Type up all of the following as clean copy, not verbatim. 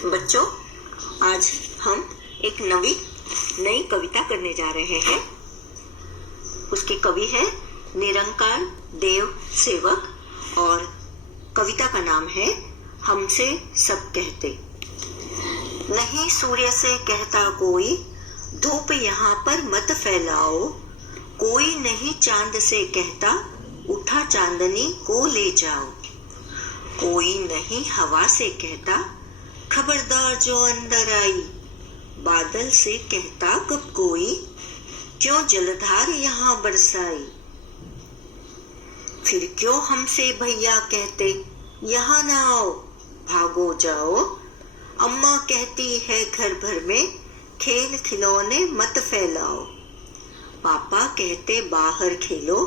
बच्चों, आज हम एक नई कविता करने जा रहे हैं। उसके कवि है निरंकार देव सेवक और कविता का नाम है हमसे सब कहते। नहीं सूर्य से कहता कोई, धूप यहाँ पर मत फैलाओ। कोई नहीं चांद से कहता, उठा चांदनी को ले जाओ। कोई नहीं हवा से कहता, खबरदार जो अंदर आई। बादल से कहता कब कोई, क्यों जलधार यहाँ बरसाई। फिर क्यों हमसे भैया कहते, यहाँ ना आओ भागो जाओ। अम्मा कहती है घर भर में, खेल खिलौने मत फैलाओ। पापा कहते बाहर खेलो,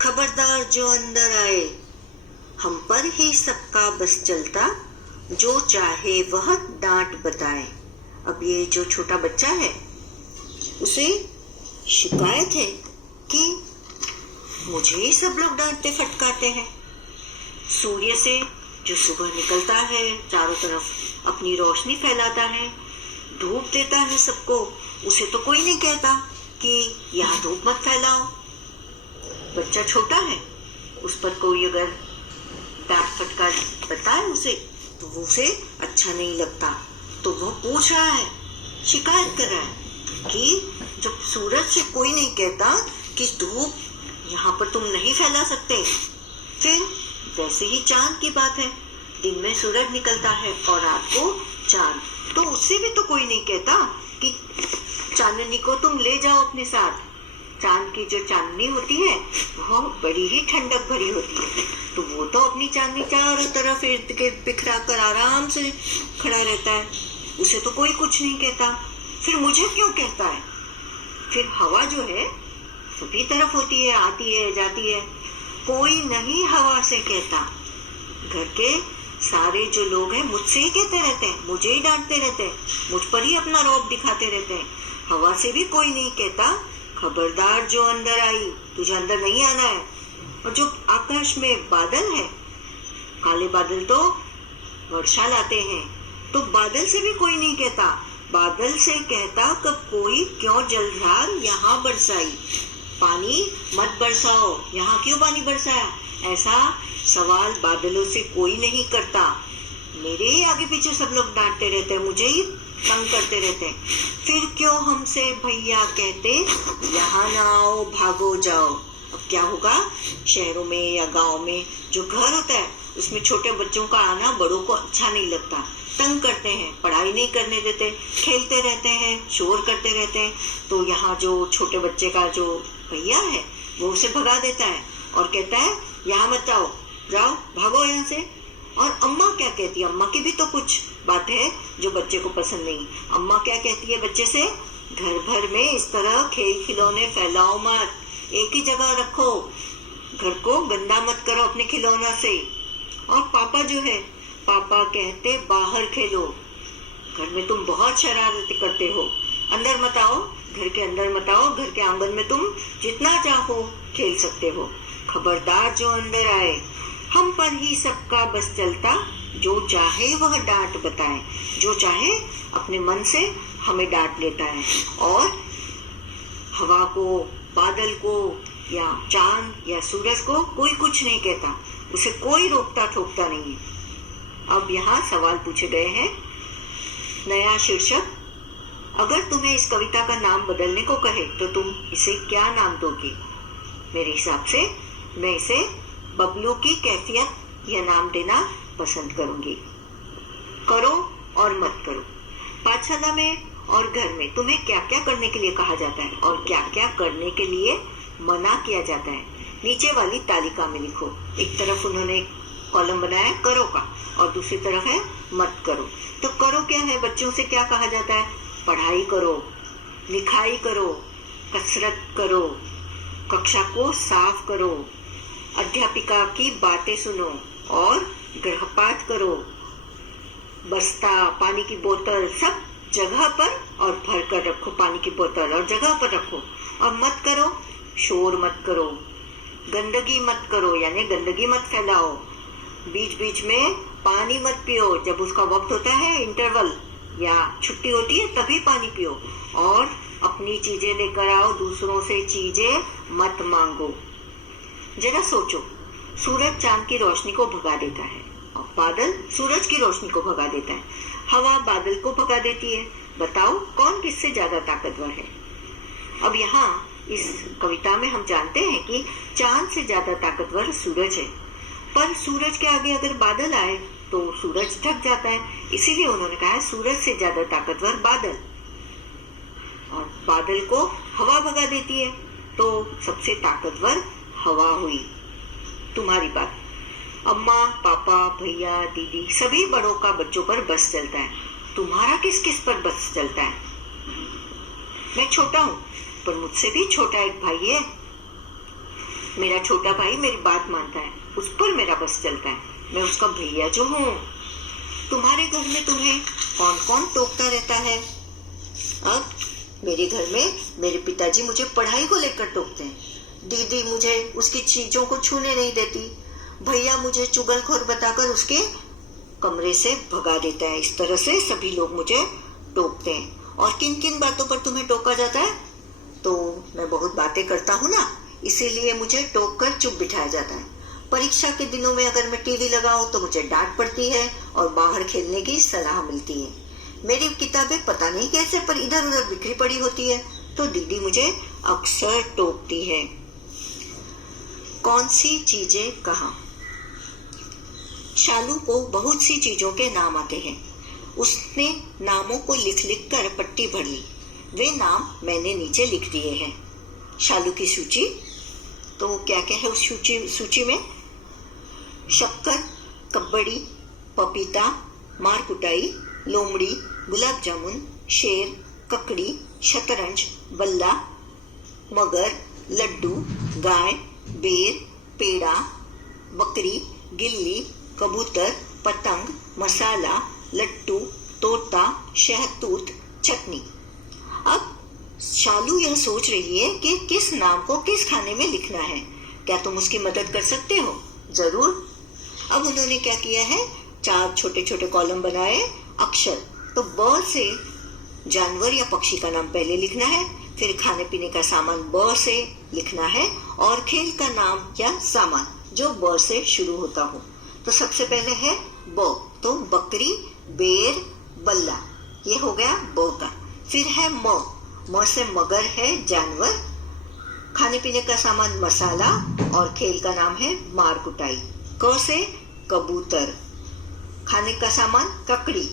खबरदार जो अंदर आए। हम पर ही सबका बस चलता, जो चाहे वह डांट बताए। अब ये जो छोटा बच्चा है उसे शिकायत है कि मुझे ही सब लोग डांटते फटकारते हैं। सूर्य से जो सुबह निकलता है, चारों तरफ अपनी रोशनी फैलाता है, धूप देता है सबको, उसे तो कोई नहीं कहता कि यहाँ धूप मत फैलाओ। बच्चा छोटा है, उस पर कोई अगर डांट फटकार बताए उसे तो वो उसे अच्छा नहीं लगता। तो वो पूछ रहा है, शिकायत कर रहा है कि जब सूरज से कोई नहीं कहता कि धूप यहाँ पर तुम नहीं फैला सकते, फिर वैसे ही चांद की बात है, दिन में सूरज निकलता है और रात को चांद, तो उससे भी तो कोई नहीं कहता कि चांदनी को तुम ले जाओ अपने साथ। चांद की जो चांदनी होती है वो बड़ी ही ठंडक भरी होती है, तो वो तो अपनी चांदनी चारों तरफ इर्द गिर्द बिखरा कर आराम से खड़ा रहता है, उसे तो कोई कुछ नहीं कहता। फिर मुझे क्यों कहता है। फिर हवा जो है सभी तरफ होती है, आती है जाती है, कोई नहीं हवा से कहता। घर के सारे जो लोग हैं मुझसे ही कहते रहते हैं, मुझे ही डांटते रहते हैं, मुझ पर ही अपना रौब दिखाते रहते हैं। हवा से भी कोई नहीं कहता, खबरदार जो अंदर आई, तुझे अंदर नहीं आना है। और जो आकाश में बादल है, काले बादल तो वर्षा लाते हैं, तो बादल से भी कोई नहीं कहता। बादल से कहता कब कोई, क्यों जलधार यहाँ बरसाई। पानी मत बरसाओ, यहाँ क्यों पानी बरसाया, ऐसा सवाल बादलों से कोई नहीं करता। मेरे ही आगे पीछे सब लोग डांटते रहते हैं, मुझे ही तंग करते रहते हैं। फिर क्यों हमसे भैया कहते, यहाँ ना आओ भागो जाओ। अब क्या होगा, शहरों में या गांव में जो घर होता है उसमें छोटे बच्चों का आना बड़ों को अच्छा नहीं लगता, तंग करते हैं, पढ़ाई नहीं करने देते, खेलते रहते हैं, शोर करते रहते हैं। तो यहाँ जो छोटे बच्चे का जो भैया है वो उसे भगा देता है और कहता है यहाँ मत जाओ, जाओ भागो यहाँ से। और अम्मा क्या कहती है, अम्मा की भी तो कुछ बात है जो बच्चे को पसंद नहीं। अम्मा क्या कहती है बच्चे से, घर भर में इस तरह खेल खिलौने फैलाओ मत, एक ही जगह रखो, घर को गंदा मत करो अपने खिलौनों से। और पापा जो है, पापा कहते बाहर खेलो, घर में तुम बहुत शरारत करते हो, अंदर मत आओ, घर के अंदर मत आओ, घर के आंगन में तुम जितना चाहो खेल सकते हो। खबरदार जो अंदर आए। हम पर ही सबका बस चलता, जो चाहे वह डांट बताए। जो चाहे अपने मन से हमें डांट लेता है, और हवा को, बादल को या चांद या सूरज को कोई कुछ नहीं कहता, उसे कोई रोकता ठोकता नहीं है। अब यहाँ सवाल पूछे गए हैं। नया शीर्षक, अगर तुम्हें इस कविता का नाम बदलने को कहे तो तुम इसे क्या नाम दोगे। मेरे हिसाब से मैं इसे बबलू की कैफियत यह नाम देना पसंद करूंगी। करो और मत करो। पाठशाला में और घर में तुम्हें क्या क्या करने के लिए कहा जाता है और क्या क्या करने के लिए मना किया जाता है, नीचे वाली तालिका में लिखो। एक तरफ उन्होंने कॉलम बनाया है करो का और दूसरी तरफ है मत करो। तो करो क्या है, बच्चों से क्या कहा जाता है, पढ़ाई करो, लिखाई करो, कसरत करो, कक्षा को साफ करो, अध्यापिका की बातें सुनो और गृहपाठ करो। बस्ता, पानी की बोतल सब जगह पर और भर कर रखो, पानी की बोतल और जगह पर रखो। और मत करो, शोर मत करो, गंदगी मत करो, यानी गंदगी मत फैलाओ, बीच बीच में पानी मत पियो, जब उसका वक्त होता है इंटरवल या छुट्टी होती है तभी पानी पियो। और अपनी चीजें लेकर आओ, दूसरों से चीजें मत मांगो। जरा सोचो, सूरज चांद की रोशनी को भगा देता है और बादल सूरज की रोशनी को भगा देता है, हवा बादल को भगा देती है। बताओ कौन किससे ज्यादा ताकतवर है? अब यहाँ इस कविता में हम जानते हैं कि चांद से ज्यादा ताकतवर सूरज है, पर सूरज के आगे अगर बादल आए तो सूरज ढक जाता है। इसीलिए उन्होंने कहा है सूरज से ज्यादा ताकतवर बादल, और बादल को हवा भगा देती है, तो सबसे ताकतवर हवा हुई। तुम्हारी बात। अम्मा, पापा, भैया, दीदी सभी बड़ों का बच्चों पर बस चलता है, तुम्हारा किस किस पर बस चलता है? मैं छोटा हूँ, पर मुझसे भी छोटा एक भाई है। मेरा छोटा भाई मेरी बात मानता है, उस पर मेरा बस चलता है, मैं उसका भैया जो हूँ। तुम्हारे घर में तुम्हें कौन कौन टोकता रहता है? अब मेरे घर में मेरे पिताजी मुझे पढ़ाई को लेकर टोकते हैं, दीदी मुझे उसकी चीजों को छूने नहीं देती, भैया मुझे चुगलखोर बताकर उसके कमरे से भगा देता है। इस तरह से सभी लोग मुझे टोकते हैं। और किन किन बातों पर तुम्हें टोका जाता है? तो मैं बहुत बातें करता हूँ ना, इसीलिए मुझे टोक कर चुप बिठाया जाता है। परीक्षा के दिनों में अगर मैं टीवी लगाऊं तो मुझे डांट पड़ती है और बाहर खेलने की सलाह मिलती है। मेरी किताबें पता नहीं कैसे पर इधर उधर बिखरी पड़ी होती है, तो दीदी मुझे अक्सर टोकती है। कौन सी चीजें कहाँ? शालू को बहुत सी चीजों के नाम आते हैं। उसने नामों को लिख लिख कर पट्टी भर ली। वे नाम मैंने नीचे लिख दिए हैं। शालू की सूची। तो क्या क्या है उस सूची में? शक्कर, कबड्डी, पपीता, मार कुटाई, लोमड़ी, गुलाब जामुन, शेर, ककड़ी, शतरंज, बल्ला, मगर, लड्डू, गाय, बेर, पेड़ा, बकरी, गिल्ली, कबूतर, पतंग, मसाला, लट्टू, तोता, शहतूत, चटनी। अब शालू यह सोच रही है कि किस नाम को किस खाने में लिखना है। क्या तुम उसकी मदद कर सकते हो? जरूर। अब उन्होंने क्या किया है, 4 छोटे छोटे कॉलम बनाए। अक्षर, तो ब से जानवर या पक्षी का नाम पहले लिखना है, फिर खाने पीने का सामान ब से लिखना है, और खेल का नाम या सामान जो ब से शुरू होता हो। तो सबसे पहले है ब, तो बकरी, बेर, बल्ला, ये हो गया ब का। फिर है म से मगर है जानवर, खाने पीने का सामान मसाला, और खेल का नाम है मार कुटाई। क से कबूतर, खाने का सामान ककड़ी,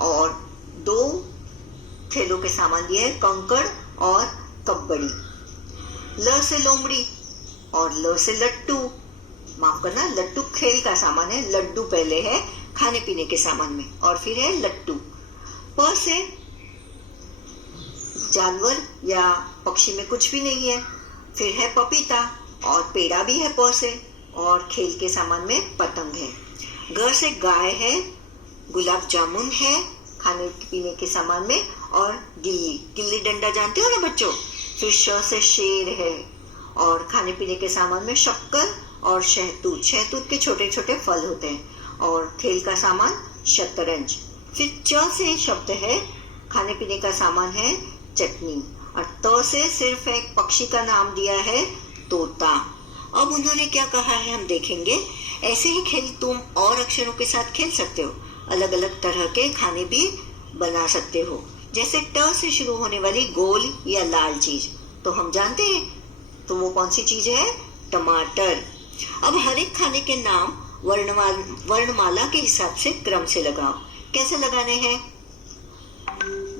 और 2 खेलों के सामान दिए हैं कंकड़ और कबड्डी। ल से लोमड़ी और ल से लट्टू, माफ करना, लट्टू खेल का सामान है, लड्डू पहले है खाने पीने के सामान में, और फिर है लट्टू। प से जानवर या पक्षी में कुछ भी नहीं है, फिर है पपीता, और पेड़ा भी है प से, और खेल के सामान में पतंग है। ग से गाय है, गुलाब जामुन है खाने पीने के सामान में, और गिल्ली, गिल्ली डंडा जानते हो ना बच्चों। फिर श से शेर है, और खाने पीने के सामान में शक्कर और शहतूत, शहतूत के छोटे छोटे फल होते हैं, और खेल का सामान शतरंज। फिर च से शब्द है, खाने पीने का सामान है चटनी, और त से सिर्फ एक पक्षी का नाम दिया है तोता। अब उन्होंने क्या कहा है हम देखेंगे। ऐसे ही खेल तुम और अक्षरों के साथ खेल सकते हो, अलग अलग तरह के खाने भी बना सकते हो। जैसे ट से शुरू होने वाली गोल या लाल चीज तो हम जानते हैं, तो वो कौन सी चीज है? टमाटर। अब हर एक खाने के नाम वर्णमाला के हिसाब से क्रम से लगाओ। कैसे लगाने हैं?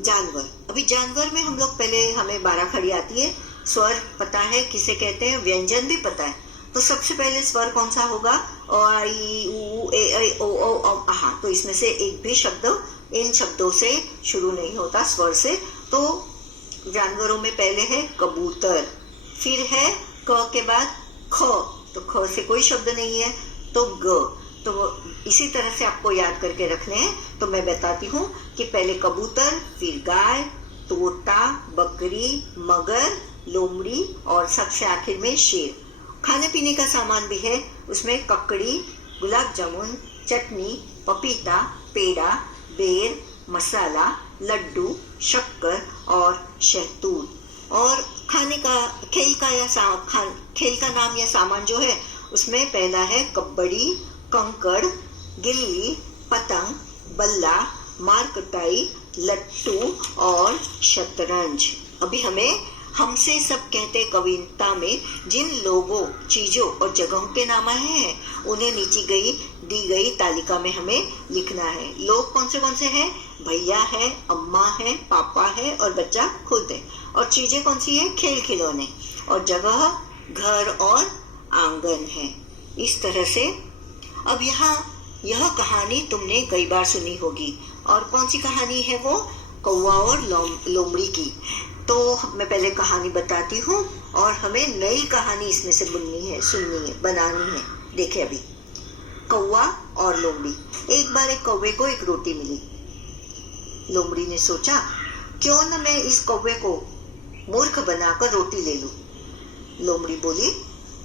जानवर, अभी जानवर में हम लोग पहले, हमें 12 खड़ी आती है, स्वर पता है किसे कहते हैं, व्यंजन भी पता है। तो सबसे पहले स्वर कौन सा होगा? अ, आ, ई, उ, ए, ऐ, ओ, औ, आ। तो इसमें से एक भी शब्द इन शब्दों से शुरू नहीं होता स्वर से। तो जानवरों में पहले है कबूतर, फिर है क के बाद ख, तो ख से कोई शब्द नहीं है, तो ग। तो इसी तरह से आपको याद करके रखने हैं। तो मैं बताती हूँ कि पहले कबूतर, फिर गाय, तोता, बकरी, मगर, लोमड़ी, और सबसे आखिर में शेर। खाने पीने का सामान भी है, उसमें ककड़ी, गुलाब जामुन, चटनी, पपीता, पेड़ा, बेर, मसाला, लड्डू, शक्कर और शहतूत। और खाने का खेल का खेल का नाम या सामान जो है उसमें पहला है कबड्डी, कंकड़, गिल्ली, पतंग, बल्ला, मारकुटाई, लट्टू और शतरंज। अभी हमसे सब कहते कविता में जिन लोगों, चीजों और जगहों के नाम आए हैं उन्हें दी गई तालिका में हमें लिखना है। लोग कौन से हैं? भैया है, अम्मा है, पापा है और बच्चा खुद है। और चीजें कौन सी है? खेल खिलौने। और जगह घर और आंगन है। इस तरह से अब यह कहानी तुमने कई बार सुनी होगी। और कौन सी कहानी है वो? कौवा और लोमड़ी की। तो मैं पहले कहानी बताती हूँ और हमें नई कहानी इसमें से सुननी है, बनानी है। देखे अभी, कौवा और लोमड़ी। एक बार एक कौवे को एक रोटी मिली। लोमड़ी ने सोचा, क्यों न मैं इस कौवे को मूर्ख बनाकर रोटी ले लूं। लोमड़ी बोली,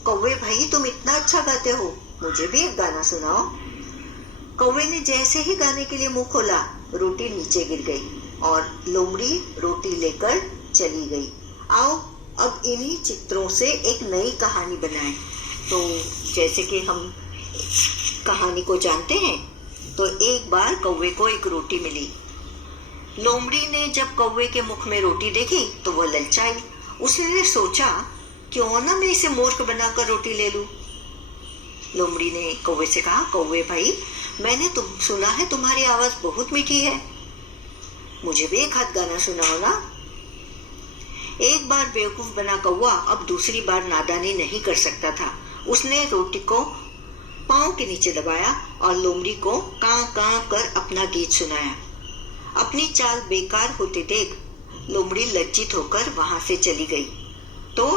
कौवे भाई तुम इतना अच्छा गाते हो, मुझे भी एक गाना सुनाओ। कौवे ने जैसे ही गाने के लिए मुंह खोला, रोटी नीचे गिर गई और लोमड़ी रोटी लेकर चली गई। आओ अब इन्हीं चित्रों से एक नई कहानी बनाएं। तो जैसे कि हम कहानी को जानते हैं, तो एक बार कौवे को एक रोटी मिली। लोमड़ी ने जब कौवे के मुख में रोटी देखी तो वो ललचाई। उसने सोचा, क्यों ना मैं इसे मूर्ख बनाकर रोटी ले लूं। लोमड़ी ने कौवे से कहा, कौवे भाई मैंने सुना है तुम्हारी आवाज बहुत मीठी है, मुझे भी एक हाथ गाना सुनाओ ना। एक बार बेवकूफ बना कौवा अब दूसरी बार नादानी नहीं कर सकता था। उसने रोटी को पांव के नीचे दबाया और लोमड़ी को कां कां कर अपना गीत सुनाया। अपनी चाल बेकार होते देख लोमड़ी लज्जित होकर वहां से चली गई। तो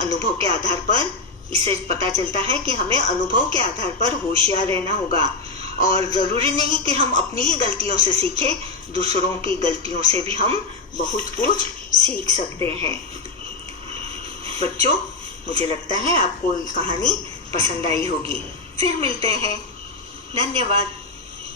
अनुभव के आधार पर इससे पता चलता है कि हमें अनुभव के आधार पर होशियार रहना होगा और जरूरी नहीं कि हम अपनी ही गलतियों से सीखें, दूसरों की गलतियों से भी हम बहुत कुछ सीख सकते हैं। बच्चों, मुझे लगता है आपको ये कहानी पसंद आई होगी। फिर मिलते हैं। धन्यवाद।